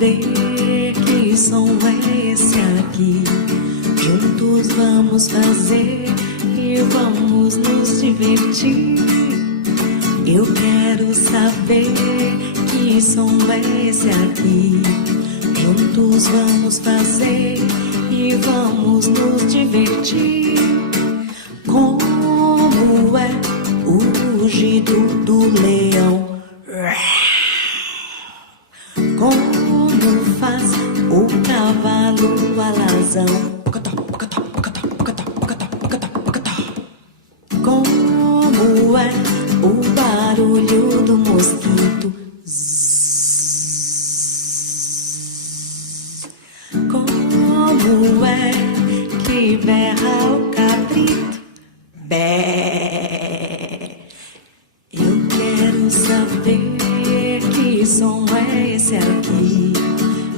saber que som é esse aqui. Juntos vamos fazer e vamos nos divertir. Eu quero saber que som é esse aqui. Juntos vamos fazer e vamos nos divertir. Como é o rugido do leão? Como faz o cavalo alazão? Como é o barulho do mosquito? Como é que berra o cabrito? Bé. Eu quero saber que som é esse aqui.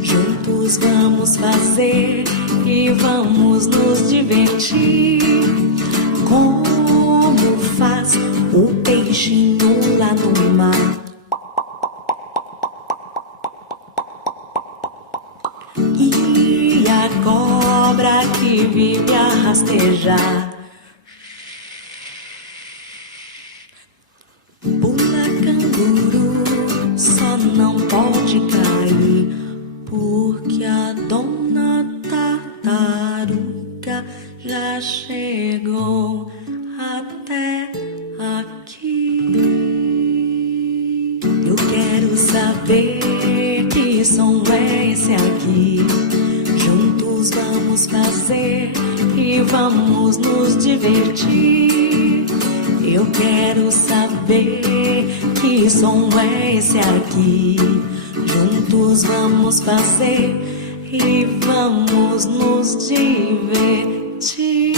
Juntos vamos fazer e vamos nos divertir. Como faz o peixinho lá no mar? E a cobra que vive a rastejar? Pula canguru, só não pode cair, porque a dona tartaruga já chegou até aqui. Eu quero saber que som é esse aqui. Juntos vamos fazer e vamos nos divertir. Eu quero saber que som é esse aqui. Juntos vamos fazer e vamos nos divertir.